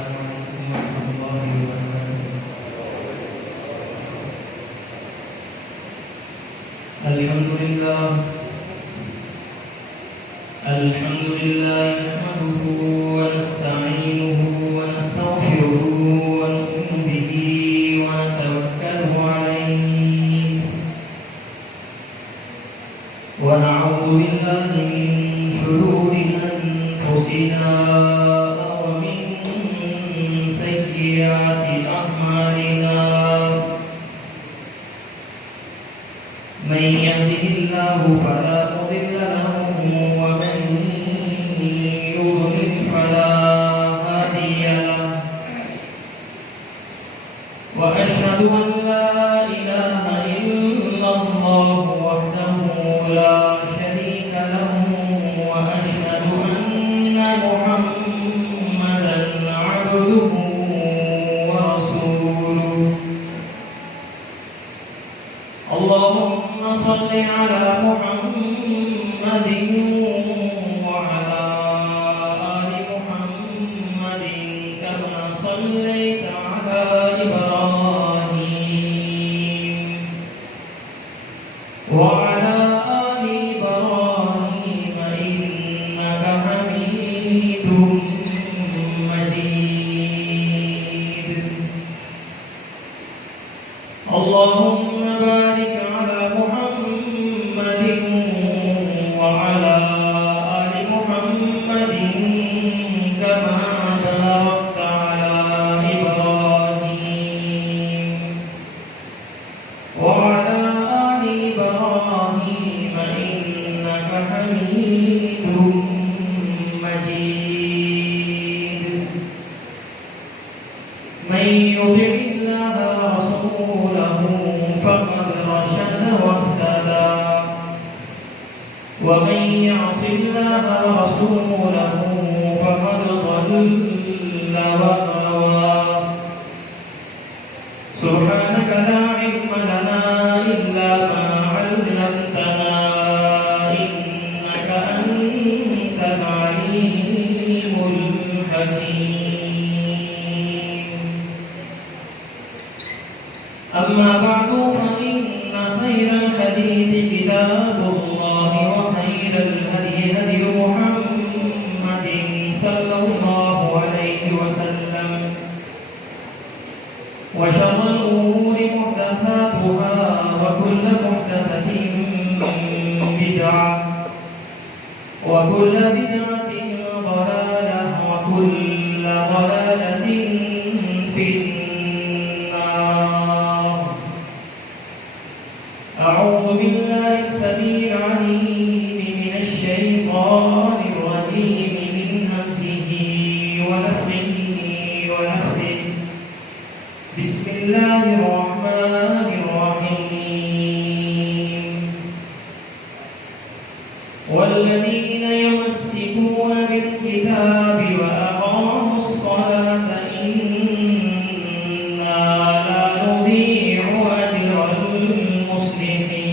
السلام عليكم ورحمة الله وبركاته. الحمد لله نحمده ونستعينه ونستغفره ونؤمن به ونتوكل عليه ونعوذ بالله من شرور أنفسنا ومن سيئات أعمالنا. من يهده الله فلا مضل له ومن يضلل فلا هادي له. وأشهد أن لا إله إلا الله وحده لا شريك له وأشهد أن محمدا عبده ورسوله. اللهم صل على محمد وعلى آل محمد كما صليت على إبراهيم وعلى آل إبراهيم إنك حميد مجيد. اللهم بارك على محمد وعلى آل محمد كما باركت على إبراهيم وعلى آل إبراهيم إنك حميد مجيد. من يطع الله ورسوله فقد رشد واهتدى ومن يعص الله ورسوله فقد ضل وغوى. سبحانك لا علم لنا إلا ما علمتنا إنك أنت العليم الحكيم. أما بعد فإن خير الحديث كتاب الله وخير الهدي هدي محمد صلى الله عليه وسلم وشر الأمور محدثاتها وكل محدثة بدعة وكل بدعة ضلالة وكل ضلالة في النار. أعوذ بالله السميع العليم من الشيطان الرجيم من همزه ونفخه ونفثه. بسم الله الرحمن الرحيم. والذين يمسكون بالكتاب وأقاموا الصلاة إنا لا نضيع أجر المصلحين.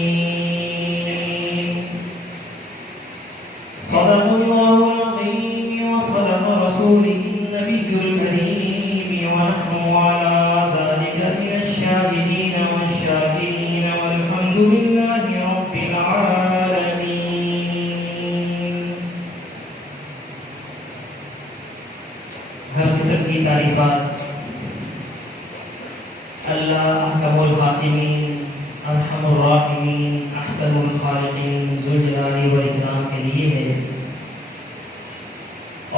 صدق الله العظيم وصدق رسوله النبي الكريم ونحن على ذلك من الشاهدين والشاكرين والحمد لله رب العالمين. ہر قسم کی تعریفات اللہ احکم الحاکمین ارحم الراحمین احسن الخالقین ذوالجلال والاکرام کے لیے ہے،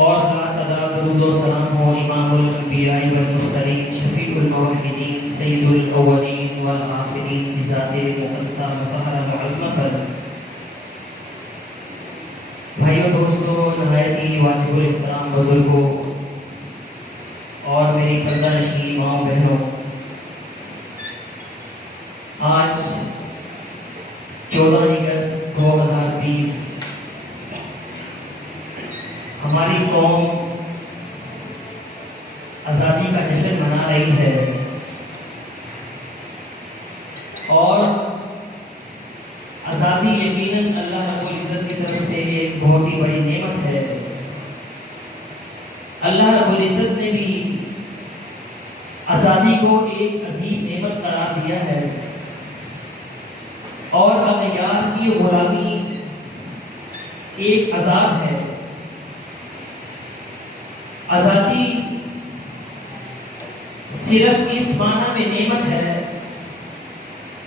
اور لاکھ ادا درود و سلام ہو امام الانبیاء والمرسلین شفیع الموحدین سید الاولین والآخرین بذات مقدسہ مطہرہ معظمہ پر۔ بھائیوں دوستوں، نہایت ہی واجب الاحترام بزرگوں اور میری پردہ نشین ماؤں بہنوں، آج 14 اگست 2020 ہماری قوم آزادی کا جشن منا رہی ہے، اور آزادی یقیناً اللہ رب العزت کی طرف سے ایک بہت ہی بڑی نعمت ہے۔ اللہ رب العزت نے بھی آزادی کو ایک عظیم نعمت قرار دیا ہے اور اغیار کی غلامی ایک عذاب ہے۔ آزادی صرف اس معنی میں نعمت ہے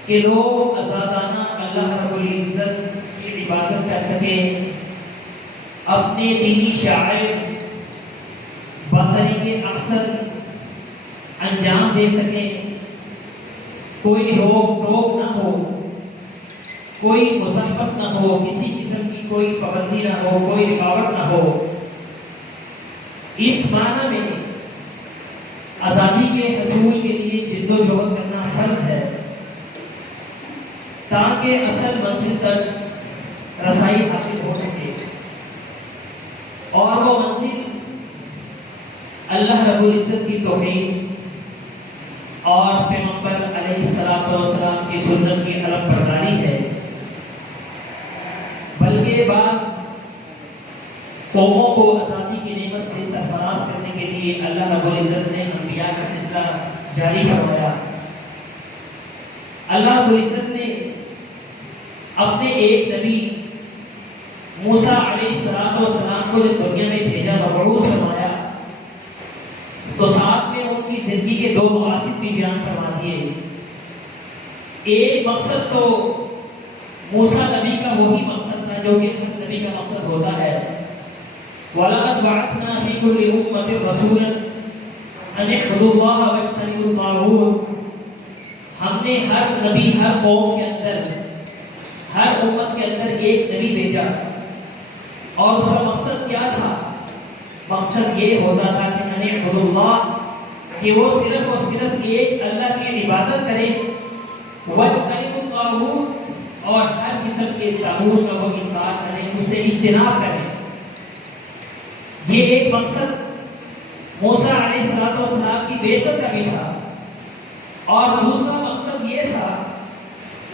کہ لوگ آزادانہ اللہ رب العزت کی عبادت کر سکیں، اپنے دینی شعائر بطریق اکثر انجام دے سکیں، کوئی روک ٹوک نہ ہو، کوئی مصیبت نہ ہو، کسی قسم کی کوئی پابندی نہ ہو، کوئی رکاوٹ نہ ہو۔ اس معنی میں آزادی کے حصول کے لیے جد و جہد کرنا فرض ہے تاکہ اصل منزل تک رسائی حاصل ہو سکے، اور وہ منزل اللہ رب العزت کی توحید اور پیغمبر علیہ السلام کی سنت کی علم برداری ہے۔ بلکہ بعض قوموں کو آزادی کی نعمت سے سرفراز کرنے کے لیے اللہ رب العزت نے انبیاء کا سلسلہ جاری فرمایا۔ اللہ رب العزت نے اپنے ایک نبی موسیٰ علیہ السلام کو جب دنیا میں بھیجا، مبعوث فرمایا، تو ساتھ میں ان کی زندگی کے دو مقاصد بھی بیان فرما دیے۔ ایک مقصد تو موسیٰ نبی کا وہی مقصد تھا جو کہ ہر نبی کا مقصد ہوتا ہے، وَلَقَدْ بَعَثْنَا فِي كُلِّ أُمَّةٍ رَسُولًا أَنِ اعْبُدُوا اللَّهَ وَاجْتَنِبُوا الطَّاغُوتَ۔ ہم نے ہر نبی، ہر قوم کے اندر، ہر امت کے اندر ایک نبی بھیجا، اور اس کا مقصد کیا تھا؟ مقصد یہ ہوتا تھا کہ أَنِ اعْبُدُوا اللَّهَ، کہ وہ صرف اور صرف ایک اللہ کی عبادت کریں، وَاجْتَنِبُوا الطَّاغُوتَ، اور ہر قسم کے طاغوت کا وہ انکار کریں، اس سے اجتناب کریں۔ یہ ایک مقصد موسیٰ علیہ السلام کی بعثت کا بھی تھا، اور دوسرا مقصد یہ تھا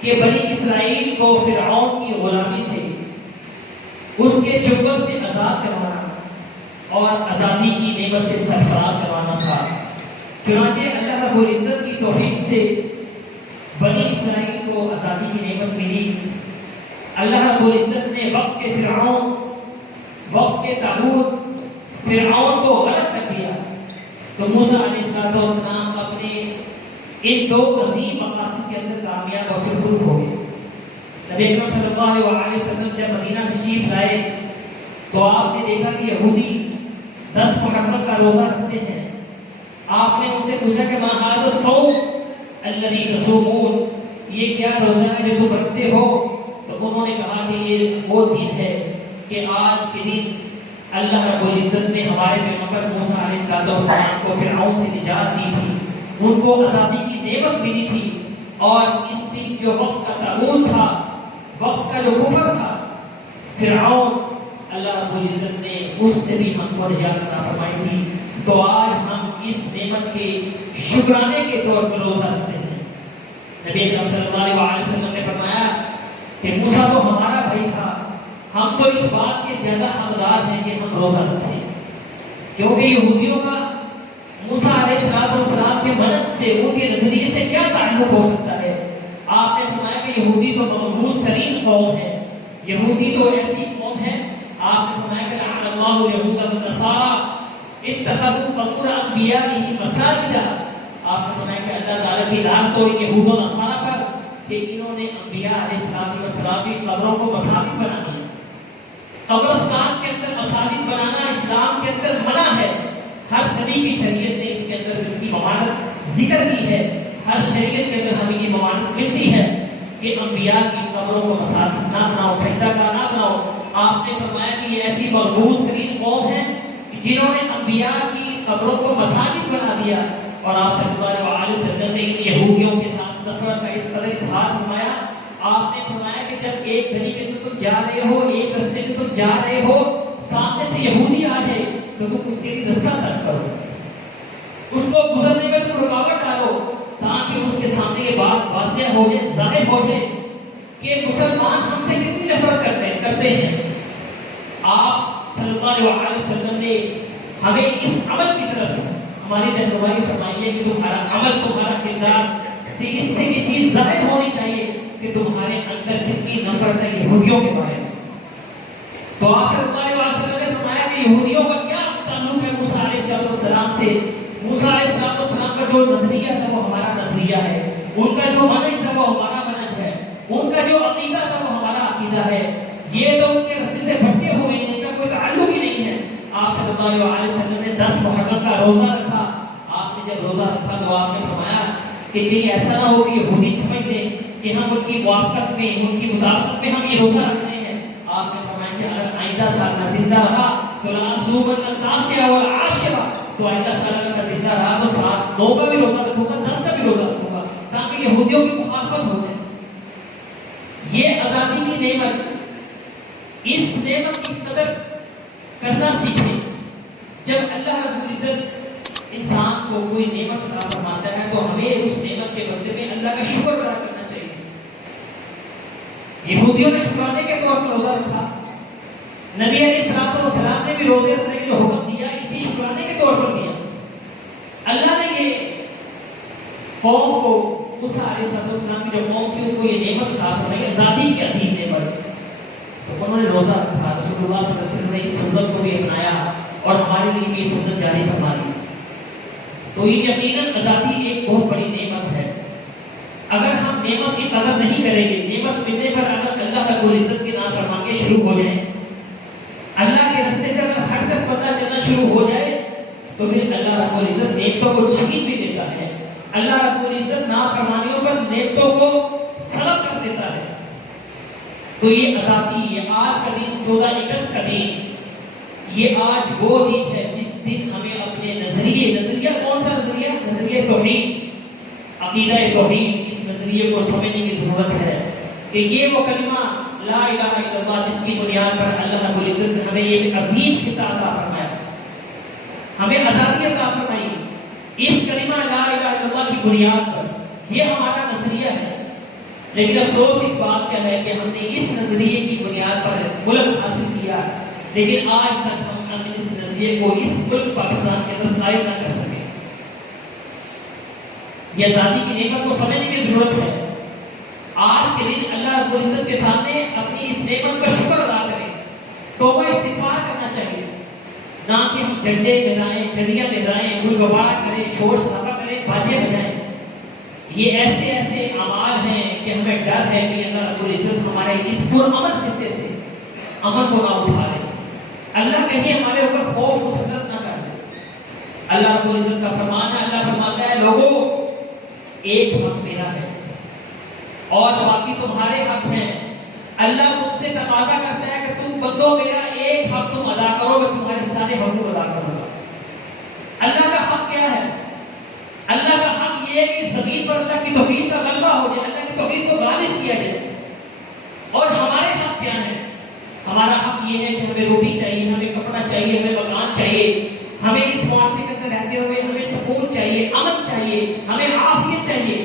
کہ بنی اسرائیل کو فرعون کی غلامی سے، اس کے چنگل سے آزاد کروانا اور آزادی کی نعمت سے سرفراز کروانا تھا۔ چنانچہ اللہ رب العزت کی توفیق سے بنی اسرائیل کو آزادی کی نعمت ملی۔ اللہ رب العزت نے وقت کے فرعون، وقت کے طاغوت فرعون کو غلط کر دیا، تو موسیٰ علیہ السلام اپنے ان دو عظیم مقاصد کے اندر کامیاب اور سرخرو ہو گئے۔ نبی اکرم صلی اللہ علیہ وسلم جب مدینہ تشریف لائے تو آپ نے دیکھا کہ یہودی 10 محرم کا روزہ رکھتے ہیں۔ آپ نے ان سے پوچھا کہ ما ھذا الصوم الذی تصومون، یہ کیا روزہ ہے جو تم رکھتے ہو؟ تو انہوں نے کہا کہ یہ وہ دن ہے کہ آج کے دن اللہ رب العزت نے ہمارے پیغمبر موسیٰ علیہ السلام کو فرعون سے نجات دی تھی، ان کو آزادی کی نعمت ملی تھی، اور اس دن جو وقت کا طاغوت تھا، وقت کا جو کفر تھا فرعون، اللہ رب العزت نے اس سے بھی ہم کو نجات عطا فرمائی تھی۔ تو آج ہم اس نعمت کے شکرانے کے طور پر روزہ رکھتے ہیں۔ نبی اکرم صلی اللہ علیہ وسلم نے فرمایا کہ موسیٰ تو ہمارا بھائی تھا، ہم تو اس بات کے زیادہ حقدار ہیں کہ ہم روزہ رکھیں، کیونکہ یہودیوں کا موسیٰ علیہ السلام کے مدد سے، ان کے نظریے سے کیا تعلق ہو سکتا ہے؟ آپ نے فرمایا کہ یہودی تو مغروض ترین قوم ہے، یہودی تو ایسی قوم ہے، آپ نے فرمایا کہ لعن اللہ اليہود والنصارى اتخذوا قبور انبیائهم مساجدا۔ آپ نے فرمایا کہ اللہ تعالیٰ کی لعنت ہو یہود و نصارہ پر کہ انہوں نے انبیاء علیہ السلام کی قبروں کو مساجد بنا دیا۔ قبرستان کے اندر مساجد بنانا اسلام کے اندر منع ہے۔ ہر نبی کی شریعت نے اس کے اندر اس کی ممانعت ذکر کی ہے، ہر شریعت کے اندر ہمیں یہ ممانعت ملتی ہے کہ انبیاء کی قبروں کو مساجد نہ بناؤ، سجدہ گاہ نہ بناؤ۔ آپ نے فرمایا کہ یہ ایسی مرغوب ترین قوم ہے جنہوں نے انبیاء کی قبروں کو مساجد بنا دیا، اور آپ صلی اللہ علیہ وسلم نے ان یہودیوں کے ساتھ نفرت کا اس قدر اظہار فرمایا۔ آپ نے فرمایا کہ جب ایک طریقے سے تم جا رہے ہو، ایک رستے سے تم جا رہے ہو، سامنے سے یہودی آ جائے تو تم اس کے لیے رستہ ترک کرو، اس کو گزرنے میں تم رکاوٹ ڈالو، تاکہ اس کے سامنے یہ بات واضح ہو جائے، ظاہر ہو جائے کہ مسلمان ہم سے کتنی نفرت کرتے ہیں۔ آپ صلی اللہ علیہ وسلم نے ہمیں اس عمل کی طرف ہماری رہنمائی فرمائیے کہ تمہارا عمل، تمہارا کردار سے اس سے یہ چیز ظاہر ہونی چاہیے کہ تمہارے اندر کتنی نفرت ہے یہودیوں کے بارے میں۔ تو آپ صلی اللہ علیہ وسلم نے فرمایا کہ یہودیوں کا کیا تعلق ہے موسیٰ علیہ السلام سے؟ موسیٰ علیہ السلام کا جو نظریہ تھا وہ ہمارا نظریہ ہے، ان کا جو منہج تھا وہ ہمارا منہج ہے، ان کا جو عقیدہ تھا وہ ہمارا عقیدہ ہے۔ یہ تو ان کے رستے سے بھٹکے ہوئے ہیں، ان کا کوئی تعلق ہی نہیں ہے۔ آپ صلی اللہ علیہ وسلم نے 10 محرم کا روزہ رکھا۔ آپ نے جب روزہ رکھا تو آپ نے فرمایا کہ کہیں ایسا نہ ہو کہ یہودی سمجھ لیں کہ ہم ان کی موافقت میں، ان کی مطابقت میں ہم یہ روزہ رکھ رہے ہیں۔ آپ نے فرمایا کہ اگر آئندہ سال میں زندہ رہا تو لَأَصُومَنَّ التَّاسِعَ وَالْعَاشِرَ، تو آئندہ سال اگر میں زندہ رہا تو 7 9 کا بھی روزہ رکھوں گا، 10 کا بھی روزہ رکھوں گا، تاکہ یہودیوں کی مخالفت ہو جائے۔ یہ آزادی کی نعمت، اس نعمت کی قدر کرنا سیکھیں۔ جب اللہ رب العزت انسان کو کوئی نعمت عطا فرماتا ہے تو ہمیں اس نعمت کے بدلے میں اللہ کا شکر ادا کرنا چاہیے۔ یہودیوں نے شکرانے کے طور پر روزہ رکھا، نبی علیہ السلام نے بھی روزے رکھنے کا جو حکم دیا اسی شکرانے کے طور پر دیا۔ اللہ نے یہ قوم کو، موسیٰ علیہ السلام کی جو قوم تھی ان کو یہ نعمت عطا فرمائی، آزادی کی عظیم نعمت، تو انہوں نے روزہ رکھا۔ رسول اللہ صلی اللہ علیہ وسلم نے اس سنت کو بھی اپنایا اور ہمارے لیے بھی یہ سنت جاری فرما دی۔ تو یہ یقیناً آزادی ایک بہت بڑی نعمت ہے۔ اگر ہم نعمت کی قدر نہیں کریں گے، نعمت ملنے پر اگر اللہ رب العزت کی نافرمانی شروع ہو جائیں، اللہ کے راستے سے اگر ہٹ کر پتہ چلنا شروع ہو جائے تو پھر اللہ رب العزت نعمتوں کو چھین بھی دیتا ہے۔ اللہ رب العزت نافرمانیوں پر نعمتوں کو سلب کر دیتا ہے۔ تو یہ آزادی، یہ آج کا دن 14 اگست کا دن، یہ آج وہ دن ہے جس دن ہمیں اپنے نظریہ کون سا نظریہ؟ نظریہ توحید، عقیدہ توحید، اس نظریے کو سمجھنے کی ضرورت ہے کہ یہ وہ کلمہ لا الہ الا اللہ جس کی بنیاد پر اللہ رب العزت نے ہمیں یہ عظیم خطاب عطا فرمایا، ہمیں آزادی عطا فرمائی اس کلمہ لا الہ الا اللہ کی بنیاد پر۔ یہ ہمارا نظریہ ہے، لیکن افسوس اس بات کا ہے کہ ہم نے اس نظریے کی بنیاد پر ملک حاصل کیا، لیکن آج تک ہم اس نظریے کو اس ملک پاکستان کے اندر قائم نہ کر سکے۔ یہ آزادی کی نعمت کو سمجھنے کی ضرورت ہے۔ آج کے دن اللہ رب العزت کے سامنے اپنی اس نعمت کا شکر ادا کریں، توبہ استغفار کرنا چاہیے، نہ کہ ہم جھنڈے لہرائیں، جھنڈیاں لہرائیں، گل گبارہ کریں، شور شرابہ کریں، باجے بجائیں۔ یہ ایسے اعمال ہیں کہ ہمیں ڈر ہے کہ اللہ رب العزت ہمارے اس پرامن خطے سے امن کو نہ اٹھا لے، اللہ کہیں ہمارے اوپر خوف مسلط نہ کر دے۔ اللہ رب العزت کا فرمان ہے، اللہ فرماتا ہے لوگوں ایک حق میرا ہے اور باقی تمہارے حق ہیں۔ اللہ تم سے تقاضا کرتا ہے کہ تم بندو میرا ایک حق تم ادا کرو، میں تمہارے سارے حقوق ادا کروں گا۔ اللہ کا حق کیا ہے؟ اللہ کا حق یہ ہے کہ زمین پر اللہ کی توحید کا غلبہ ہو جائے، اللہ کی توحید کو غالب کیا جائے۔ اور ہمارے حق کیا ہے؟ ہمارا حق یہ ہے کہ ہمیں روٹی چاہیے، ہمیں کپڑا چاہیے، ہمیں مکان چاہیے، ہمیں اس معاشرے کے اندر رہتے ہوئے ہمیں سکون چاہیے، امن چاہیے، ہمیں عافیت چاہیے۔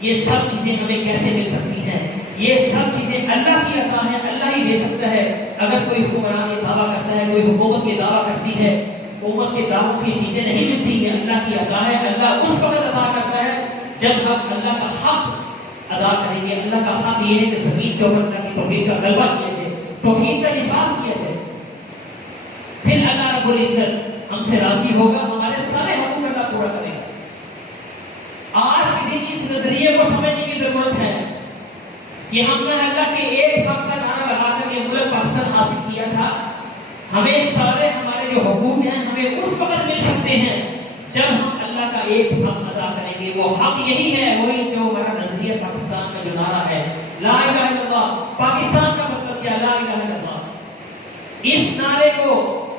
یہ سب چیزیں ہمیں کیسے مل سکتی ہیں؟ یہ سب چیزیں اللہ کی عطا ہے، اللہ ہی دے سکتا ہے۔ اگر کوئی حکمران یہ دعویٰ کرتا ہے، کوئی حکومت یہ دعویٰ کرتی ہے، حکومت کے دعووں سے یہ چیزیں نہیں ملتی ہیں، اللہ کی عطا ہے۔ اللہ اس وقت عطا کرتا ہے جب ہم اللہ کا حق ادا کریں گے۔ اللہ کا حق یہ ہے کہ زمین کے اوپر اللہ کی توحید کا غلبہ کیا جائے، توحید کا نفاذ کیا جائے، پھر اللہ رب العزت ہم سے راضی ہوگا، ہمارے سارے حقوق اللہ پورا کرے گا۔ آج کے دن اس نظریے کو سمجھنے کی ضرورت ہے کہ ہم نے اللہ کے ایک حق کا نعرہ لگا کر یہ ملک پاکستان حاصل کیا تھا۔ ہمیں سارے ہمارے جو حقوق ہیں ہمیں اس وقت مل سکتے ہیں جب ہم اللہ کا ایک حق ادا کریں گے۔ وہ حق یہی ہے، وہی جو ہمارا نظریہ پاکستان کا جو نعرہ ہے لا الہ الا اللہ۔ پاکستان کا مطلب کیا؟ لا الہ الا اللہ۔ اس نعرے کو،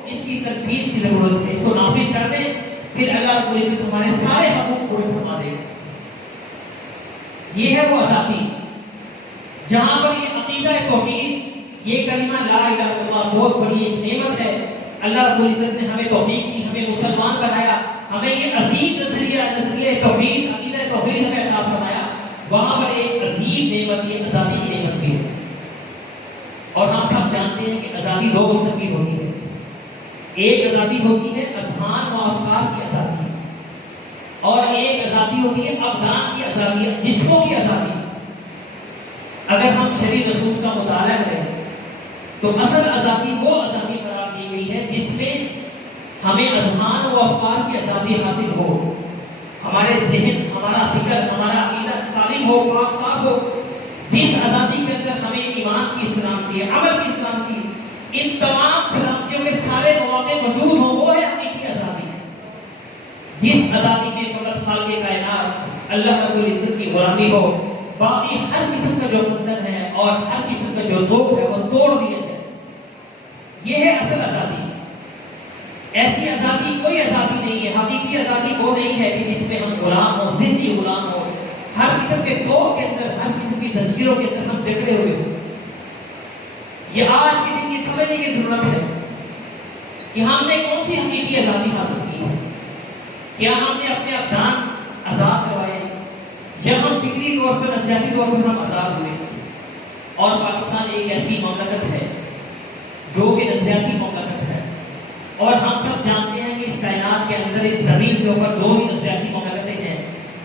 اس کی تنفیذ کی ضرورت ہے، اس کو نافذ کر دیں، پھر اللہ رب العزت ہمارے سارے حقوق پورے فرما دے گا۔ یہ ہے وہ آزادی جہاں پر یہ عقیدہ توحید، یہ کلمہ لا الہ الا اللہ بہت بڑی ایک نعمت ہے۔ اللہ رب العزت نے ہمیں توفیق دی، ہمیں مسلمان بنایا، ہمیں یہ عظیم نظریہ توحید، عقیدہ توحید ہمیں عطا فرمایا۔ وہاں پر ایک عظیم نعمت، یہ آزادی کی نعمت بھی ہے۔ اور ہم سب جانتے ہیں کہ آزادی دو قسم کی ہوتی ہے۔ ایک آزادی ہوتی ہے اذہان و افکار کی آزادی، آزادی ہوتی ہے ابدان کی آزادی، جسموں کی آزادی۔ اگر ہم شرعی نصوص کا مطالعہ کریں تو اصل آزادی وہ آزادی قرار دی گئی ہے جس میں ہمیں اذہان و افکار کی آزادی حاصل ہو، ہمارے ذہن، ہمارا فکر، ہمارا عقیدہ سالم ہو، پاک صاف ہو۔ جس آزادی کے اندر ہمیں ایمان کی سلامتی ہے، عمل کی سلامتی، ان تمام سلامتیوں کے سارے مواقع موجود ہوں، وہ ہے حقیقی آزادی۔ جس آزادی میں فقط خالق کائنات اللہ رب العزت کی غلامی ہو، باقی ہر قسم کا جو بندھن ہے اور ہر قسم کا جو دوک ہے وہ توڑ دیا جائے، یہ ہے اصل آزادی۔ ایسی آزادی کوئی آزادی نہیں ہے، حقیقی آزادی وہ نہیں ہے کہ جس میں ہم غلام ہوں، ذہنی غلام ہوں، ہر قسم کے توق کے اندر، ہر قسم کی زنجیروں کے اندر ہم جکڑے ہوئے ہوں۔ یہ آج کے دن یہ سمجھنے کی ضرورت ہے کہ ہم نے کون سی حقیقی آزادی حاصل کی ہے۔ کیا ہم نے اپنے ابدان آزاد کروائے، یا ہم فکری طور پر، نفسیاتی طور پر ہم آزاد ہوئے؟ اور پاکستان ایک ایسی مملکت ہے جو کہ نفسیاتی مملکت ہے، اور ہم سب جانتے ہیں کہ اس کائنات کے اندر، اس زمین کے اوپر دو ہی نفسیاتی مملکتیں ہیں،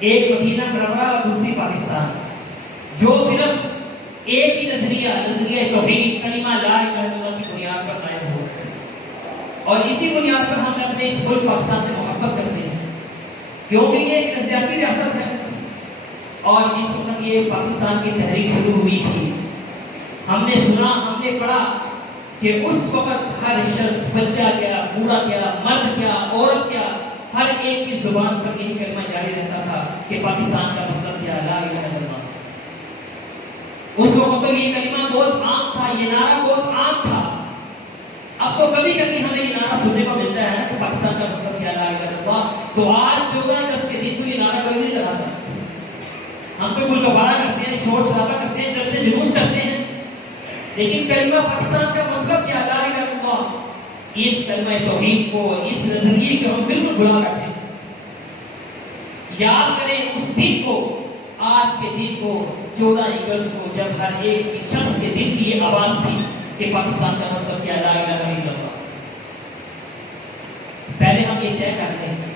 ایک مدینہ منورہ اور دوسری پاکستان، جو صرف ایک ہی نظریہ توحید کلمہ لا الہ الا اللہ کی بنیاد پر قائم ہو، اور اسی بنیاد پر ہم اپنے اس ملک پاکستان سے محبت کرتے ہیں، کیونکہ یہ ایک نظریاتی ریاست ہے۔ اور جس وقت یہ پاکستان کی تحریک شروع ہوئی تھی، ہم نے سنا، ہم نے پڑھا کہ اس وقت ہر شخص، بچہ کیا، بوڑھا کیا، مرد کیا، عورت کیا، ہر ایک کی زبان پر یہی کلمہ جاری رہتا تھا کہ پاکستان کا مطلب کیا، لا الہ الا اللہ۔ اس وقت پر یہ کلمہ بہت عام تھا، یہ نعرہ بہت عام تھا۔ اب تو کبھی کبھی ہمیں یہ نعرہ سننے کو ملتا ہے کہ پاکستان کا مطلب کیا، لا الہ الا اللہ۔ تو آج 14 اگست کے دن کو یہ نعرہ کوئی نہیں لگاتا۔ ہم تو گل گبارہ کرتے ہیں، شور شرابہ کرتے ہیں، جلسے جلوس کرتے ہیں، لیکن کلمہ پاکستان کا مطلب کیا، لا الہ الا اللہ، اس کلمہ توحید کو، اس نظریے کو ہم بالکل بھلا بیٹھے۔ یاد کریں اس دن کو، آج کے دن کو، 14 اگست کو، جب ہر ایک شخص کے دل کی یہ آواز تھی کہ پاکستان کا مطلب کیا، لا الہ الا اللہ۔ پہلے ہم یہ طے کرتے ہیں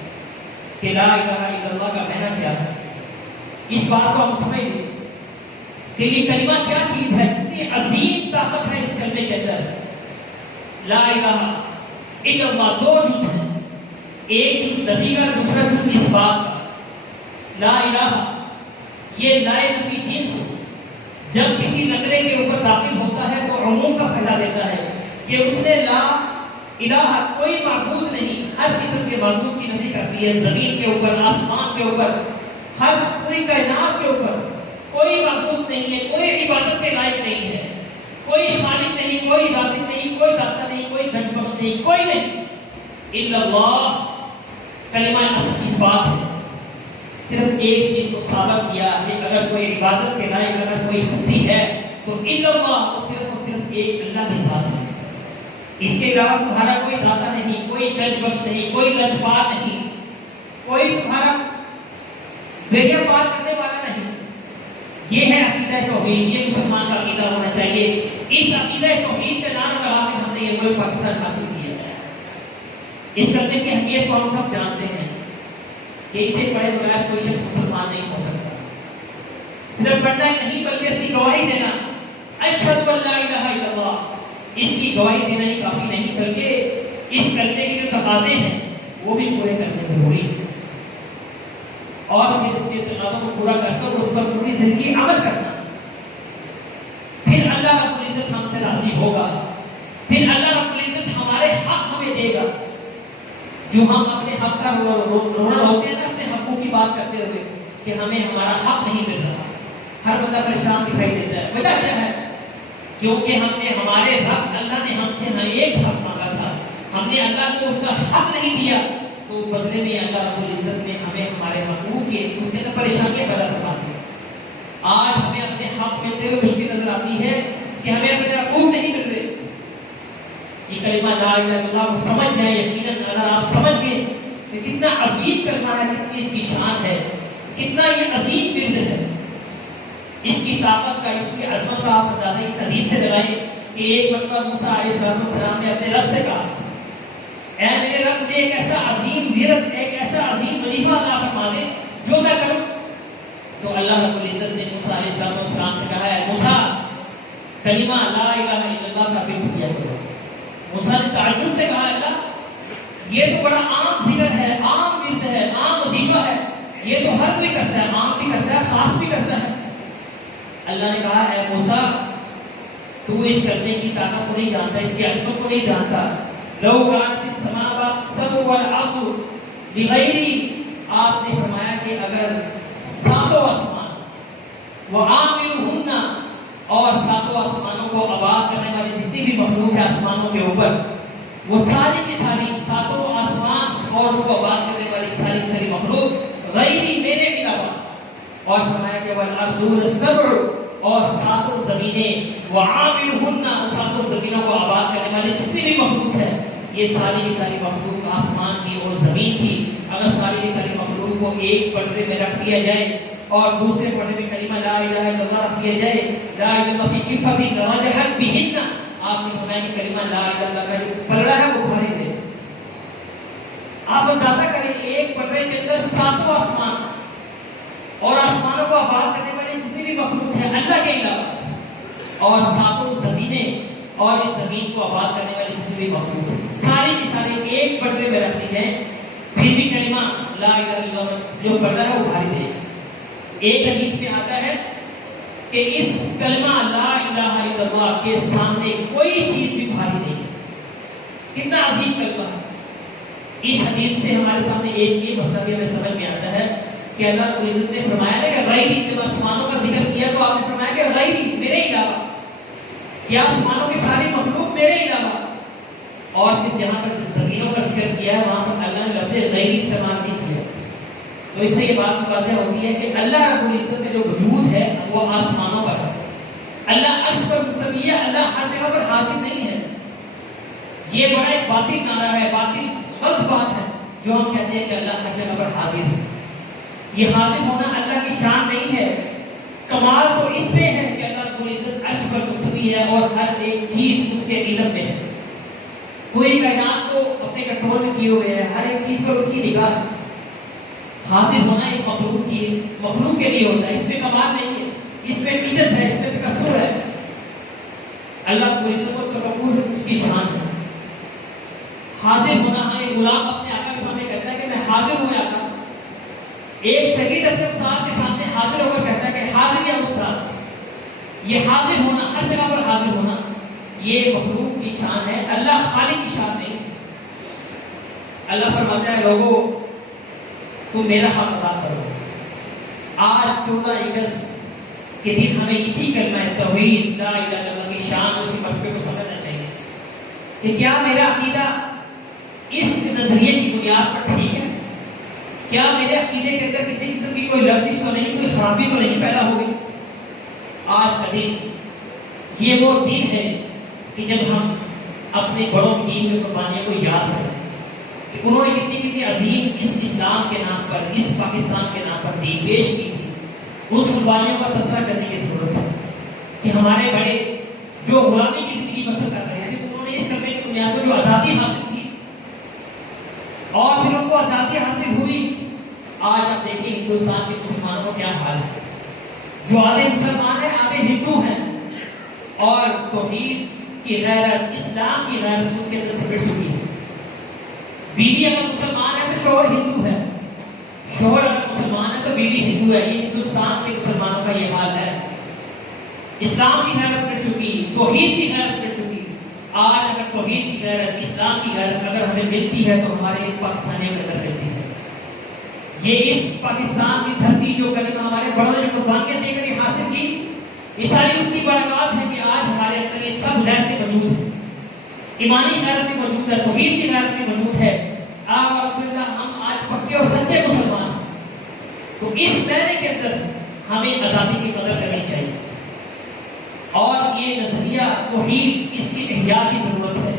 کہ لا الہ الا اللہ کا معنی کیا ہے، اس بات کو ہم سمجھ لیں کہ یہ کلمہ کیا چیز ہے، کتنی عظیم طاقت ہے اس کلمے کے اندر۔ لا الہ الا اللہ دو جز ہیں، ایک جز نفی کا، دوسرا جز اس بات کا۔ لا الہ، یہ لا نفی جنس جب کسی نکرے کے اوپر داخل ہوتا ہے تو عموم کا پھیلا دیتا ہے کہ اس نے لا الہ، کوئی معبود نہیں، ہر قسم کے معبود کی نفی کرتی ہے۔ زمین کے اوپر، آسمان کے اوپر، ہر پوری کائنات کے اوپر کوئی معبود نہیں ہے، کوئی عبادت کے لائق نہیں ہے، کوئی خالق نہیں، کوئی رازق نہیں، کوئی داتا نہیں، کوئی گنج بخش نہیں، کوئی نہیں الا اللہ۔ کلمہ اس بات ہے، صرف ایک چیز کو ثابت کیا کہ اگر کوئی عبادت کے لائق، اگر کوئی ہستی ہے تو الا اللہ، وہ صرف اور صرف ایک اللہ کے ساتھ ہے۔ اس کے علاوہ تمہارا کوئی داتا نہیں، کوئی گنج بخش نہیں، کوئی لجپال نہیں، کوئی تمہارا بیڑیا پار کرنے والا نہیں۔ یہ ہے عقیدہ توحید، یہ مسلمان کا عقیدہ ہونا چاہیے۔ اس عقیدہ توحید کے نام پر آ کے ہم نے یہ ملک پاکستان حاصل کیا ہے۔ اس کرنے کی اہمیت کو ہم سب جانتے ہیں کہ اسے پڑھے بغیر کوئی شخص مسلمان نہیں ہو سکتا۔ صرف پڑھنا نہیں بلکہ اس کی گواہی دینا، اشہد ان لا الہ الا اللہ، اس کی گواہی دینا ہی کافی نہیں بلکہ اس کلمے کے جو تقاضے ہیں وہ بھی پورے کرنے ضروری ہیں، اور پھر اس کے تقاضوں کو پورا کر کر اس پر پوری زندگی عمل کرنا۔ پھر اللہ رب العزت ہم سے راضی ہوگا، پھر اللہ رب العزت ہمارے حق ہمیں دے گا۔ جو ہم اپنے حق کا رونا روتے ہیں نا، اپنے حقوق کی بات کرتے ہوئے کہ ہمیں ہمارا حق نہیں مل رہا، ہر بندہ پریشان دکھائی دیتا ہے، وجہ کیا ہے؟ کیونکہ ہم نے، ہمارے رب اللہ نے ہم سے ہر ایک حق مانگا تھا، ہم نے اللہ کو اس کا حق نہیں دیا، تو بدلے میں اللہ رب العزت نے ہمیں ہمارے حقوق کے اس کے اندر پریشانیاں پیدا کروا دی۔ آج ہمیں اپنے حق ملتے ہوئے مشکل نظر آتی ہے کہ ہمیں اپنے حقوق نہیں مل رہے۔ یہ کلمہ لا الہ الا اللہ کو سمجھ جائیں، یقیناً اگر آپ سمجھ گئے کہ کتنا عظیم کلمہ ہے، کتنی اس کی شان ہے، کتنا یہ عظیم برد ہے، اس کی طاقت کا، اس کی عظمت کا آپ اندازہ اس حدیث سے لگائیں کہ ایک مرتبہ موسیٰ علیہ السلام نے اپنے رب سے کہا، اے میرے رب، نے ایک ایسا عظیم ورد، ایک ایسا عظیم وظیفہ عطا فرما دے جو میں السلام سے کہا ہے موسیٰ کلمہ لا الہ الا اللہ کا ذکر کیا کرو. موسیٰ نے تعجب سے کہا اللہ یہ تو بڑا عام ذکر ہے، عام ورد ہے، عام وظیفہ ہے، یہ تو ہر کوئی کرتا ہے، عام بھی کرتا ہے، خاص بھی کرتا ہے. اللہ نے کہا ہے موسیٰ تو اس کرنے کی طاقت کو نہیں جانتا، اس کی عظمت کو نہیں جانتا. لو کانت السماوات السبع والارض بغیری، آپ نے فرمایا کہ اگر ساتوں آسمان وعاملہن، اور ساتوں آسمانوں کو آباد کرنے والی جتنی بھی مخلوق ہے آسمانوں کے اوپر، وہ ساری کی ساری ساتوں آسمان اور اس کو آباد کرنے والی ساری کی ساری مخلوق غیری میرے علاوہ، اور فرمایا کہ والارض السبع، اور ساتوں زمینیں وعاملہن، ساتوں زمینوں کو آباد کرنے والی جتنی بھی مخلوق ہے، یہ ساری کی ساری مخلوق آسمان کی اور زمین کی، اگر ساری کی ساری مخلوق کو ایک پردے میں رکھ دیا جائے اور دوسرے پردے میں کلمہ لا الہ الا اللہ رکھ دیا جائے، لا الہ الا اللہ فی کفۃ لوجحت بہن، آپ نے فرمایا کہ کلمہ لا الہ الا اللہ کا جو پلڑا ہے وہ بھاری ہے. آپ اندازہ کریں ایک پردے کے اندر ساتوں آسمان اور آسمانوں کو آباد کرنے والے جتنی بھی مخلوق ہے اللہ کے علاوہ، اور ساتوں زمینیں اور اس زمین کو آباد کرنے والی جتنی بھی مخلوق ہے، ساری کی ساری ایک پردے میں رکھ دی جائیں، پھر بھی کلمہ لا الہ الا اللہ جو پردہ ہے وہ بھاری دے. ایک حدیث میں آتا ہے کہ اس کلمہ لا الہ الا اللہ کے سامنے کوئی چیز بھی بھاری نہیں. کتنا عظیم کلمہ ہے. اس حدیث سے ہمارے سامنے ایک یہ مسئلہ بھی ہمیں سمجھ میں آتا ہے کہ اللہ رب العزت نے فرمایا ہے کہ غیری، جب آسمانوں کا ذکر کیا تو آپ نے فرمایا کہ غیری میرے علاوہ، کہ آسمانوں کی ساری مخلوق میرے علاوہ. اور پھر جہاں پر زمینوں کا ذکر کیا ہے وہاں پر اللہ نے لفظ غیری استعمال نہیں کیا. تو اس سے یہ بات واضح ہوتی ہے کہ اللہ رب العزت کا جو وجود ہے وہ آسمانوں پر ہے. اللہ عرش پر مستوی ہے، اللہ ہر جگہ پر حاضر نہیں ہے. یہ بڑا ایک باطل نعرہ ہے، باطل غلط بات ہے جو ہم کہتے ہیں کہ اللہ ہر جگہ پر حاضر ہے. یہ حاضر ہونا اللہ کی شان نہیں ہے. کمال تو اس میں ہے کہ اللہ رب العزت عرش پر مستوی ہے اور ہر ایک چیز اس کے علم میں ہے. پوری کائنات کو اپنے کنٹرول میں کیے ہوئے ہے، ہر ایک چیز پر اس کی نگاہ ہے. حاضر ہونا ایک مخلوق کے لیے ہوتا ہے، اس میں کمال نہیں ہے، اس میں عجز ہے، اس میں تکسر ہے. اللہ رب العزت کو تکبر اس کی شان ہے. حاضر ہونا ہے. غلام اپنے آقا کے سامنے کہتا ہے کہ میں حاضر ہوں آقا. ایک شاگرد اپنے استاد کے سامنے حاضر ہو کر کہتا ہے کہ حاضر یا استاد. یہ حاضر ہونا، ہر جگہ پر حاضر ہونا، یہ مخلوق کی شان ہے، اللہ خالق کی شان نہیں. اللہ فرماتا ہے لوگوں تم میرا حق ادا کرو. آج 14 اگست کے دن ہمیں اسی کلمہ توحید لا الہ الا اللہ کی شان اور صفت کو سمجھنا چاہیے کہ کیا میرا عقیدہ اس نظریے کی بنیاد پر ٹھیک ہے؟ کیا میرے عقیدے کے اندر کسی قسم کی کوئی لفظ تو نہیں، کوئی خرابی تو نہیں پیدا ہو گئی؟ آج کا دن یہ وہ دن ہے کہ جب ہم اپنے بڑوں کی دین میں قربانیوں کو یاد کریں کہ انہوں نے کتنی عظیم اس اسلام کے نام پر، اس پاکستان کے نام پر دین پیش کی تھی. اس قربانیوں کا تذکرہ کرنے کی ضرورت ہے کہ ہمارے بڑے جو غلامی کی زندگی بسر کر رہے تھے انہوں نے اس کلمے کی بنیاد پر جو آزادی حاصل کی اور پھر ان کو آزادی حاصل ہوئی. آج آپ دیکھیں ہندوستان کے مسلمانوں کا کیا حال ہے. جو آدھے مسلمان ہیں آدھے ہندو ہیں، اور توحید کی غیرت، اسلام کی غیرت ان کے اندر سے بڑھ چکی ہے. بیوی اگر مسلمان ہے تو شوہر ہندو ہے، شوہر اگر مسلمان ہے تو بیوی ہندو ہے. یہ ہندوستان کے مسلمانوں کا یہ حال ہے. اسلام کی غیرت بڑھ چکی، توحید کی غیرت بڑھ چکی. آج اگر توحید کی غیرت، اسلام کی غیرت اگر ہمیں ملتی ہے تو ہمارے پاکستانیوں کے اندر ملتی ہے. یہ اس پاکستان کی دھرتی جو کلمہ ہمارے بڑوں نے قربانیاں دے کر حاصل کی، یہ ساری اس کی برکات ہے کہ آج ہمارے اندر یہ سب غیرتیں موجود ہیں. ایمانی غیرت بھی موجود ہے، توحید کی غیرت بھی موجود ہے. الحمدللہ ہم آج پکے اور سچے مسلمان ہیں. تو اس معنی کے اندر ہمیں آزادی کی قدر کرنی چاہیے اور یہ نظریہ توحید اس کی احیاء کی ضرورت ہے.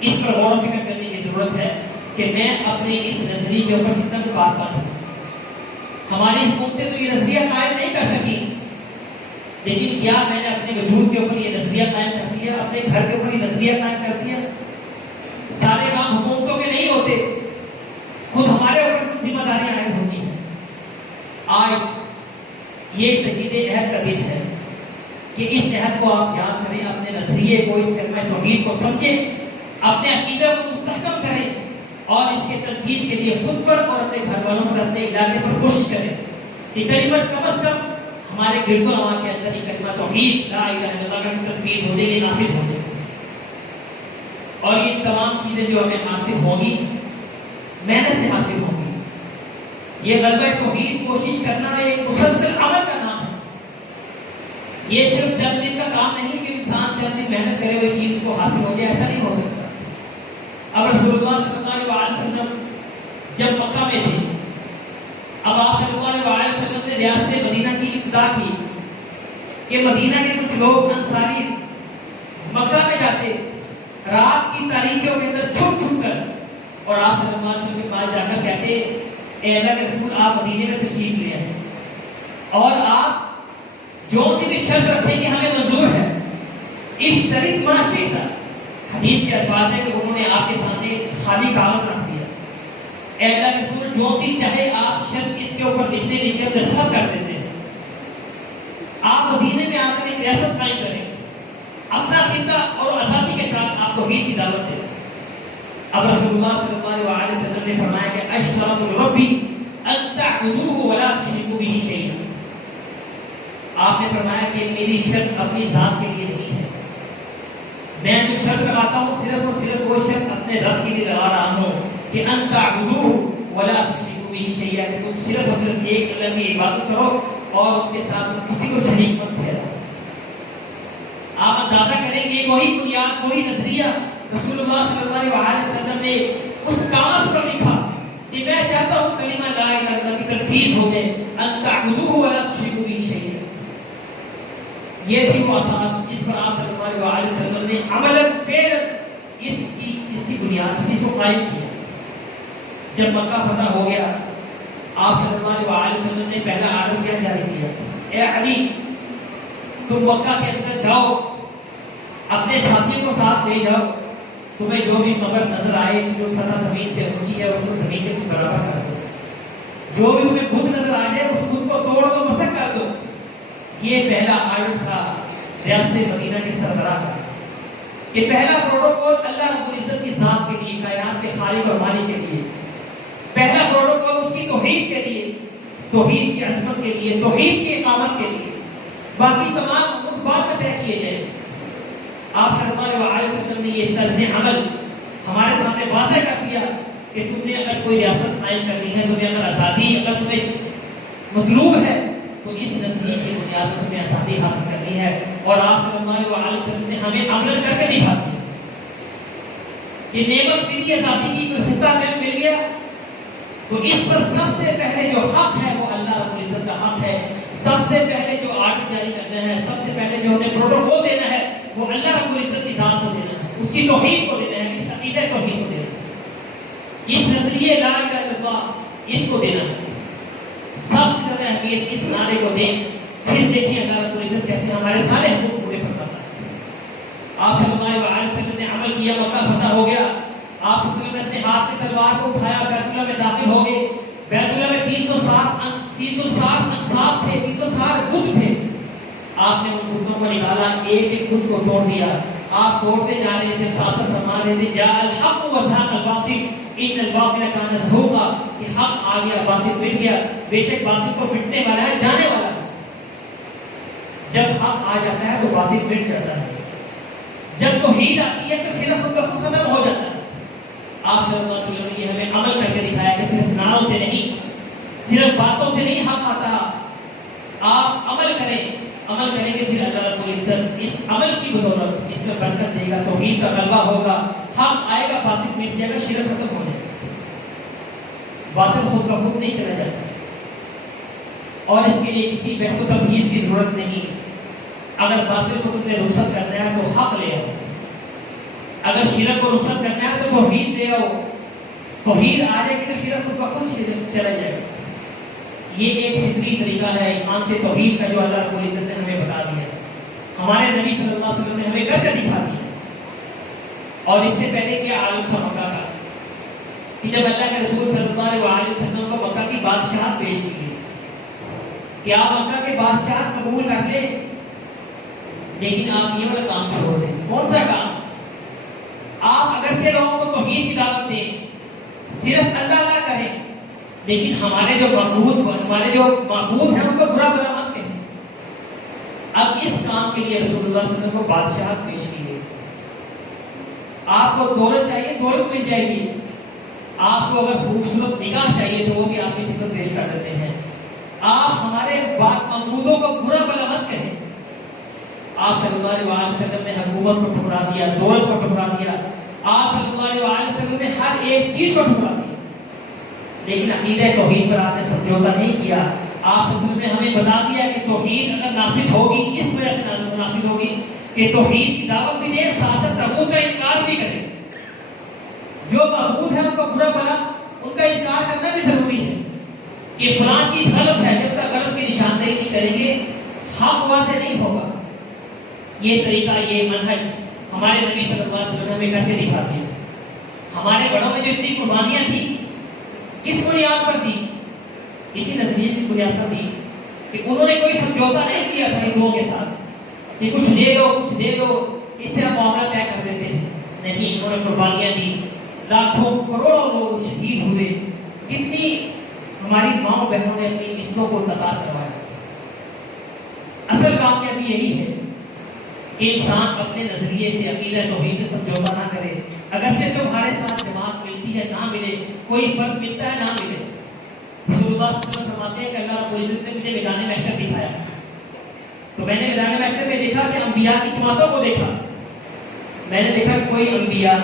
اس پر غور و فکر کرنے کی ضرورت ہے کہ میں اپنے اس نظریے کے اوپر کتنا بات کروں. ہماری حکومتیں تو یہ نظریہ قائم نہیں کر سکی، لیکن کیا میں نے اپنے وجود کے اوپر یہ نظریہ قائم کر دیا، اپنے گھر کے اوپر یہ نظریہ قائم کر دیا؟ سارے کام حکومتوں کے نہیں ہوتے، خود ہمارے اوپر ذمہ داریاں عائد ہوتی ہیں. آج یہ تجدید عہد کا دن ہے کہ اس عہد کو آپ یاد کریں، اپنے نظریے کو، اس کلمہ توحید کو سمجھیں، اپنے عقیدہ کو مستحکم کریں اور اس کے تنفیذ کے لیے خود پر اور اپنے گھر والوں پر، اپنے علاقے پر کوشش کریں کہ کلمہ کم از کم ہمارے گرد و نواح کے اندر یہ کلمہ توحید لا الہ الا اللہ کا تنفیذ ہو جائے، نافذ ہو جائے، اور یہ تمام چیزیں جو ہمیں حاصل ہوں گی محنت سے حاصل ہوں گی۔ یہ غلبہ توحید کوشش کرنا ایک مسلسل عمل کا نام ہے، یہ صرف چند دن کا کام نہیں کہ انسان چند دن محنت کرے ہوئے چیز کو حاصل ہو جائے، ایسا نہیں ہو سکتا۔ اب رسول اللہ صلی اللہ علیہ وسلم جب مکہ میں تھے، اب آپ صلی اللہ علیہ وسلم نے ریاست مدینہ کی ابتدا کی کہ مدینہ کے کچھ لوگ انصاری مکہ میں جاتے رات کی تاریکیوں کے اندر چھپ چھپ کر، اور آپ صلی اللہ علیہ وسلم کے پاس جا کر کہتے اے اللہ کے رسول آپ مدینے میں تشریف لے آئے اور آپ جو سی بھی شرط رکھیں کہ ہمیں منظور ہے، اشترط ما شئت، حدیث کے الفاظ ہے کہ انہوں نے آپ کے سامنے خالی کاغذ رکھ دیا، اے اللہ کے رسول جو سی چاہے آپ شرط اس کے اوپر لکھ دیں، شرط دستخط کر دیتے ہیں، آپ مدینے میں آ کر ایک ریاست قائم کریں، اپنا خطہ اور آزادی کے ساتھ آپ توحید کی دعوت دیں۔ اب رسول اللہ صلی اللہ علیہ وسلم نے فرمایا کہ اشترط ربی ان تعبدوه ولا تشركوا به شيئا، آپ نے فرمایا کہ میری شرط اپنی ذات کے لیے نہیں ہے، میں جو شرط لگاتا ہوں صرف اور صرف وہ شرط اپنے رب کے لیے لگا رہا ہوں کہ ان تعبدوه ولا تشركوا به شيئا، کہ تم صرف اور صرف ایک اللہ کی عبادت کرو اور اس کے ساتھ کسی کو شریک مت ٹھہراؤ۔ آپ اندازہ کریں گے وہی بنیاد، وہی نظریہ رسول اللہ صلی اللہ علیہ وسلم نے اس کاغذ پر لکھا کہ میں چاہتا ہوں کلمہ لا الہ الا اللہ کی تنفیذ ہو جائے، ان تعبدوه ولا تشركوا به شيئا۔ یہ تھی وہ اساس جس پر آپ صلی اللہ علیہ وسلم نے عملاً فعلاً اس کی بنیاد اس کو قائم کیا۔ جب مکہ فتح ہو گیا، آپ صلی اللہ علیہ وسلم نے پہلا آرڈر کیا جاری کیا، اے علی تم مکہ کے اندر جاؤ، اپنے ساتھیوں کو ساتھ لے جاؤ، تمہیں جو بھی قبر نظر آئے جو سطح زمین سے اونچی ہے اس کو زمین کے برابر کر دو، جو بھی تمہیں بت نظر آ جائے اس بت کو توڑ دو، مسخ کر دو۔ یہ پہلا آرڈر تھا ریاست مدینہ کے سربراہ کا کہ پہلا پروٹوکول اللہ رب العزت کی ذات کے لیے، کائنات کے خالق اور مالک کے لیے، پہلا پروٹوکول اس کی توحید کے لیے، توحید کی عظمت کے لیے، توحید کی اقامت کے لیے، باقی تمام امور بعد میں طے کیے جائیں۔ آپ صلی اللہ علیہ وسلم نے یہ طرز عمل ہمارے سامنے واضح کر دیا کہ تم نے اگر کوئی ریاست قائم کرنی ہے، تمہیں اگر آزادی اگر تمہیں مطلوب ہے تو اس نظریے کی بنیاد پر تمہیں آزادی حاصل کرنی ہے، اور آپ صلی اللہ علیہ وسلم نے ہمیں عمل کر کے دکھا دیا کہ نعمت ملی آزادی کی، کوئی خطہ میں مل گیا تو اس پر سب سے پہلے جو حق ہے وہ اللہ رب العزت کا حق ہے، سب سے پہلے جو آرڈر جاری کرنا ہے، سب سے پہلے جو ہمیں پروٹوکول دینا ہے وہ اللہ رب العزت کی ذات کو دینا ہے، اس کی توحید کو دینا ہے، اس عقیدہ توحید کو دینا ہے، اس نظریے لا الہ الا اللہ اس کو دینا ہے، سب سے زیادہ اہمیت اس نعرے کو دیں۔ پھر دیکھیں اللہ رب العزت کیسے ہمارے سارے حقوق پورے فرماتا ہے۔ آپ صلی اللہ علیہ وسلم نے عمل کیا، مکہ فتح ہو گیا، آپ صلی اللہ علیہ وسلم نے اپنے ہاتھ میں تلوار کو اٹھایا، بیت اللہ میں داخل ہو گئے، بیت اللہ میں 360 انصاب تھے، 360 بت تھے، آپ نے ان بتوں کو نکالا، ایک ایک بت کو توڑ دیا، آپ توڑتے جا رہے تھے، شاست فرما رہے تھے جاء الحق وزهق الباطل ان الباطل كان زهوقا، کہ حق آ گیا باطل مٹ گیا، بے شک باطل کو مٹنے والا ہے، جانے والا ہے۔ جب حق آ جاتا ہے تو باطل مٹ جاتا ہے، جب توحید آتی ہے تو صرف خود بخود ختم ہو جاتا ہے۔ آپ صلی اللہ علیہ وسلم نے ہمیں عمل کر کے دکھایا کہ صرف نعروں سے نہیں، صرف باتوں سے نہیں حق آتا، آپ عمل کریں، عمل کریں گے پھر اللہ رب العزت اس عمل کی بدولت اس میں برکت دے گا، توحید کا غلبہ ہوگا، حق آئے گا، باطل مٹ جائے گا، شرک ختم ہو جائے گا، باطل خود بخود نہیں چلا جاتا، اور اس کے لیے کسی بحث و تبحیث کی ضرورت نہیں۔ اگر باطل کو تم نے رخصت کرنا ہے تو حق لے آؤ، اگر شرک کو رخصت کرنا ہے تو توحید لے آؤ، توحید آ جائے گی تو شرک خود بخود چلا جائے گا۔ یہ ایک فطری طریقہ ہے ایمان کے توحید کا جو اللہ رب العزت نے ہمیں بتا دیا، ہمارے نبی صلی اللہ علیہ وسلم نے ہمیں کر کے دکھا دیا۔ اور اس سے پہلے کیا عالم تھا مکہ کا کہ جب اللہ کے رسول صلی اللہ علیہ وسلم کو مکہ کی بادشاہت پیش کی گئی، کہ آپ مکہ کے بادشاہ قبول کر لیں، لیکن آپ یہ والا کام چھوڑ دیں۔ کون سا کام؟ آپ اگرچہ لوگوں کو توحید کی دعوت دیں، صرف اللہ اللہ کریں، لیکن ہمارے جو معبود ہیں ان کو برا بلا مت کہیں۔ اب اس کام کے لیے رسول اللہ صلی اللہ علیہ وسلم کو بادشاہت پیش کی گئی۔ آپ کو دولت چاہیے، دولت مل جائے گی۔ آپ کو اگر خوبصورت نگاہ چاہیے تو وہ بھی آپ کی خدمت پیش کر دیتے ہیں۔ آپ ہمارے معبودوں کو برا بلا مت کہیں۔ آپ صلی اللہ علیہ وسلم نے حکومت کو ٹھکرا دیا، دولت کو ٹھکرا دیا، آپ صلی اللہ علیہ وسلم نے ہر ایک چیز کو ٹھکرا دیا، لیکن عقیدہ توحید پر آپ نے سمجھوتا نہیں کیا۔ آپ صلی اللہ علیہ وسلم نے ہمیں بتا دیا کہ توحید اگر نافذ ہوگی، اس وجہ سے نافذ ہوگی کہ توحید کی دعوت بھی دے، سیاست معبود کا انکار بھی کرے۔ جو معبود ہے ان کو برا بلا ان کا انکار کرنا بھی ضروری ہے کہ فلاں چیز غلط ہے، جب تک غلط کی نشاندہی نہیں کریں گے حق واضح نہیں ہوگا۔ یہ طریقہ، یہ منہج ہمارے نبی صلی اللہ علیہ وسلم نے ہمیں کر کے دکھا دیا۔ ہمارے بڑوں میں جو اتنی قربانیاں تھیں کس بنیاد پر دی؟ اسی نظریے کی بنیاد پر دی کہ انہوں نے کوئی سمجھوتا نہیں کیا تھا ہندوؤں کے ساتھ کہ کچھ دے دو کچھ دے دو، اس سے ہم معاملہ طے کر دیتے ہیں۔ نہیں، انہوں نے قربانیاں دی، لاکھوں کروڑوں لوگ شہید ہوئے، کتنی ہماری ماں بہنوں نے اپنی قسطوں کو تباہ کروایا۔ اصل کامیابی یہی ہے کہ انسان اپنے نظریے سے، عقیدہ توحید سے سمجھوتا نہ کرے، اگرچہ تمہارے ساتھ جماعت ملتی ہے نہ ملے، کوئی فرق ملتا ہے نہ ملے۔ رسول اللہ صلی اللہ علیہ وسلم فرماتے ہیں کہ اللہ رب العزت نے مجھے میدان محشر دکھایا، تو میں نے میدان محشر میں دیکھا کہ انبیاء کی جماعتوں کو دیکھا۔ میں نے دیکھا کہ کوئی انبیاء،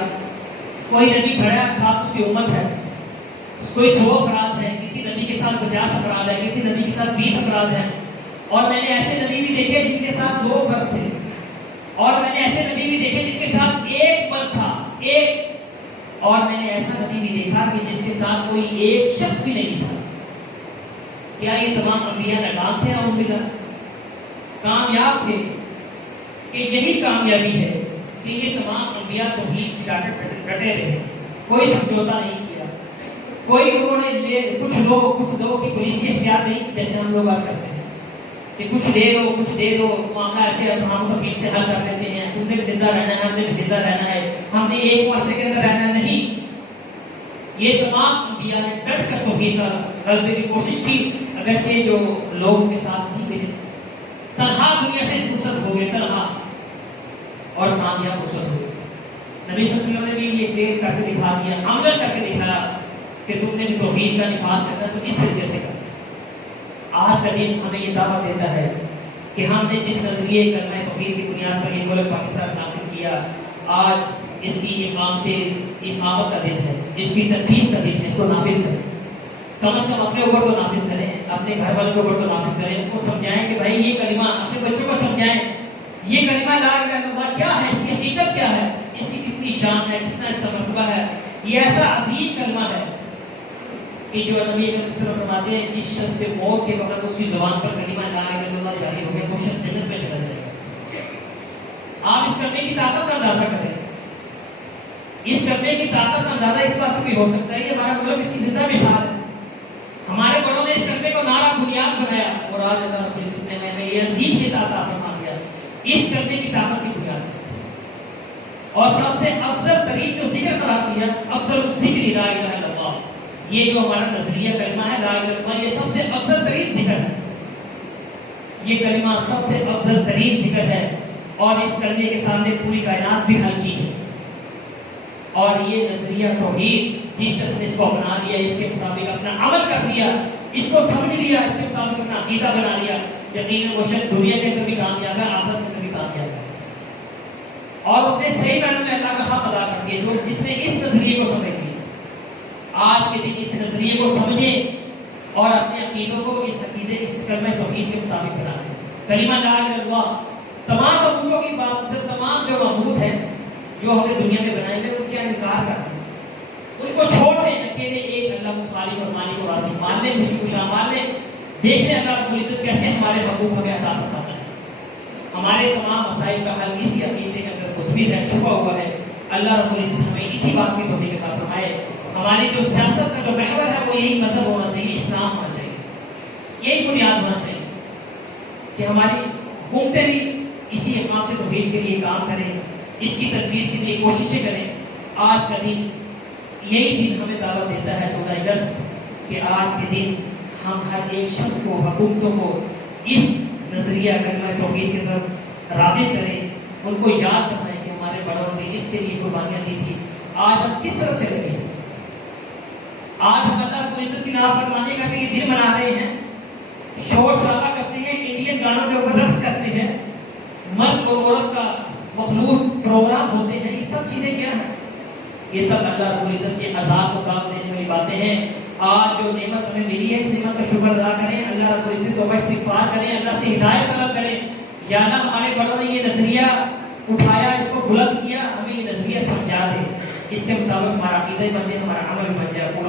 کوئی نبی کھڑا ہے، ساتھ اس کی امت ہے، کوئی 100 افراد ہیں، کسی نبی کے ساتھ 50 افراد ہیں، کسی نبی کے ساتھ 20 افراد ہیں، اور میں نے ایسے نبی بھی دیکھے جن کے ساتھ 2 فرد تھے، اور میں نے ایسے نبی بھی دیکھے جن کے ساتھ ایک مرد تھا، ایک، اور میں نے ایسا نبی بھی دیکھا کہ جس کے ساتھ کوئی ایک شخص بھی نہیں تھا۔ کیا یہ تمام انبیاء ناکام تھے؟ اعوذ باللہ، کامیاب تھے۔ کہ یہی کامیابی ہے کہ یہ تمام انبیاء توحید کی ڈٹے رہے، کوئی سمجھوتا نہیں کیا، کوئی انہوں نے کچھ لوگوں کی پولیس کی اختیار نہیں کی جیسے ہم لوگ آج کرتے ہیں کہ کچھ دے دو معاملہ ایسے ہم تفصیل سے حل کر لیتے ہیں، تم نے بھی زندہ رہنا ہے، ہم نے بھی زندہ رہنا ہے، ہم نے ایک معاشرے کے اندر رہنا نہیں۔ یہ تمام انبیاء نے ڈٹ کر توحید کا غلبے کی کوشش کی، اگرچہ جو لوگوں کے ساتھ نہیں ملے، تنہا دنیا سے فرصت ہو گئے، تنہا، اور کامیاب فرصت ہو گئے۔ نبی صلی اللہ علیہ وسلم نے بھی یہ فعل کر کے دکھا دیا، عمل کر کے دکھایا کہ تم نے بھی توحید کا نفاذ کرنا تو اس طریقے سے کرنا۔ آج کا دن ہمیں یہ دعوت دیتا ہے کہ ہم نے جس نظریے کلمہ توحید کی بنیاد پر یہ ملک پاکستان حاصل کیا، آج اس کی اقامت کا دن ہے، اس کی تنفیذ کا دن ہے، اس کو نافذ کریں۔ کم از کم اپنے اوپر تو نافذ کریں، اپنے گھر والوں کے اوپر تو نافذ کریں، ان کو سمجھائیں کہ بھائی یہ کلمہ، اپنے بچوں کو سمجھائیں یہ کلمہ لا الہ الا اللہ کیا ہے، اس کی حقیقت کیا ہے، اس کی کتنی شان ہے، کتنا اس کا مرتبہ ہے۔ یہ ایسا عظیم کلمہ ہے کہ جو نبی اکرم صلی اللہ علیہ وسلم فرماتے ہیں جس شخص کے موت کے وقت اس کی زبان پر کلمہ لا الہ الا اللہ جاری ہو گیا وہ شخص جنت میں چلا جائے گا۔ آپ اس کلمے کی طاقت کا اندازہ کریں، اس کلمے کی طاقت کا اندازہ اس بات سے بھی ہو سکتا ہے، یہ ہمارا ملک اس کی زندہ مثال ہے۔ ہمارے بڑوں نے اس کلمے کو نعرہ بنیاد بنایا، اور آج اللہ رب العزت نے ہمیں یہ عظیم کتاب عطا فرما دیا، اس کلمے کی طاقت کی بنیاد۔ اور سب سے افضل ترین جو ذکر قرار دیا، افضل ذکر لا الہ الا اللہ، یہ جو ہمارا نظریہ کلمہ ہے لا الہ الا اللہ، یہ سب سے افضل ترین ذکر ہے، یہ کلمہ سب سے افضل ترین ذکر ہے، اور اس کلمے کے سامنے پوری کائنات بھی ہلکی ہے۔ اور یہ نظریہ توحید جس شخص نے اس کو اپنا لیا، اس کے مطابق اپنا عمل کر دیا، اس کو سمجھ لیا، اس کے مطابق اپنا عقیدہ بنا لیا، یقیناً وہ شخص دنیا کے اندر بھی کامیاب ہے، آخرت میں بھی کامیاب ہے، اور اس نے صحیح معنوں میں اللہ کا حق ادا کر دیا۔ جو جس نے اس نظریے کو سمجھ لیا، آج کے دن اس نظریے کو سمجھیں اور اپنے عقیدوں کو اس عقیدے، اس کلمہ توحید کے مطابق بنا دیں۔ کلمہ لا الہ الا اللہ تمام معبودوں کی بات، تمام جو معبود ہیں جو ہم نے دنیا میں بنائے ہوئے ان کا انکار کرتے ہیں، ان کو چھوڑ دیں، اکیلے ایک اللہ کو خالق اور مالک اور رازق مان لیں، اس کی کشا مان لیں، دیکھیں اللہ رب العزت کیسے ہمارے حقوق ہمیں عطا فرماتا ہے۔ ہمارے تمام مسائل کا حل اسی عقیدے کے اندر مسبت ہے، چھپا ہوا ہے۔ اللہ رب العزت ہمیں اسی بات کی توفیق عطا فرمائے۔ ہماری جو سیاست کا جو محور ہے وہ یہی مذہب ہونا چاہیے، اسلام ہونا چاہیے، یہی بنیاد ہونا چاہیے۔ کہ ہماری حکومتیں بھی اسی اقامت توحید کے لیے کام کریں، اس کی تجویز کے لیے کوششیں کریں۔ آج کا دن یہی دن ہمیں دعوت دیتا ہے 14 اگست کہ آج کے دن ہم ہر ایک شخص کو، حکومتوں کو اس نظریہ کلمہ توحید کی طرف راغب کریں، ان کو یاد کرنا ہے کہ ہمارے بڑوں نے اس کے لیے قربانیاں دی تھی۔ آج ہم کس طرف چلے گئے؟ آج ہم اللہ کو عزت کی نافرمانی کر کے یہ دن منا رہے ہیں، شور شرابہ کرتے ہیں، انڈین گانوں کے اوپر رقص کرتے ہیں، مرد اور عورت کا مخلوط پروگرام ہوتے ہیں۔ یہ سب چیزیں کیا ہیں؟ یہ سب اللہ رب العزت کے عذاب کو کام دینے والی باتیں ہیں۔ آج جو نعمت ہمیں ملی ہے اس نعمت کا شکر ادا کریں، اللہ رب العزت توبہ استغفار کریں، اللہ سے ہدایت طلب کریں۔ یا اللہ ہمارے بڑوں نے یہ نظریہ اٹھایا، اس کو بلند کیا، ہمیں یہ نظریہ سمجھا دے، اس کے مطابق ہمارا عقیدہ بن جائے، ہمارا عمل بن جائے۔ پورا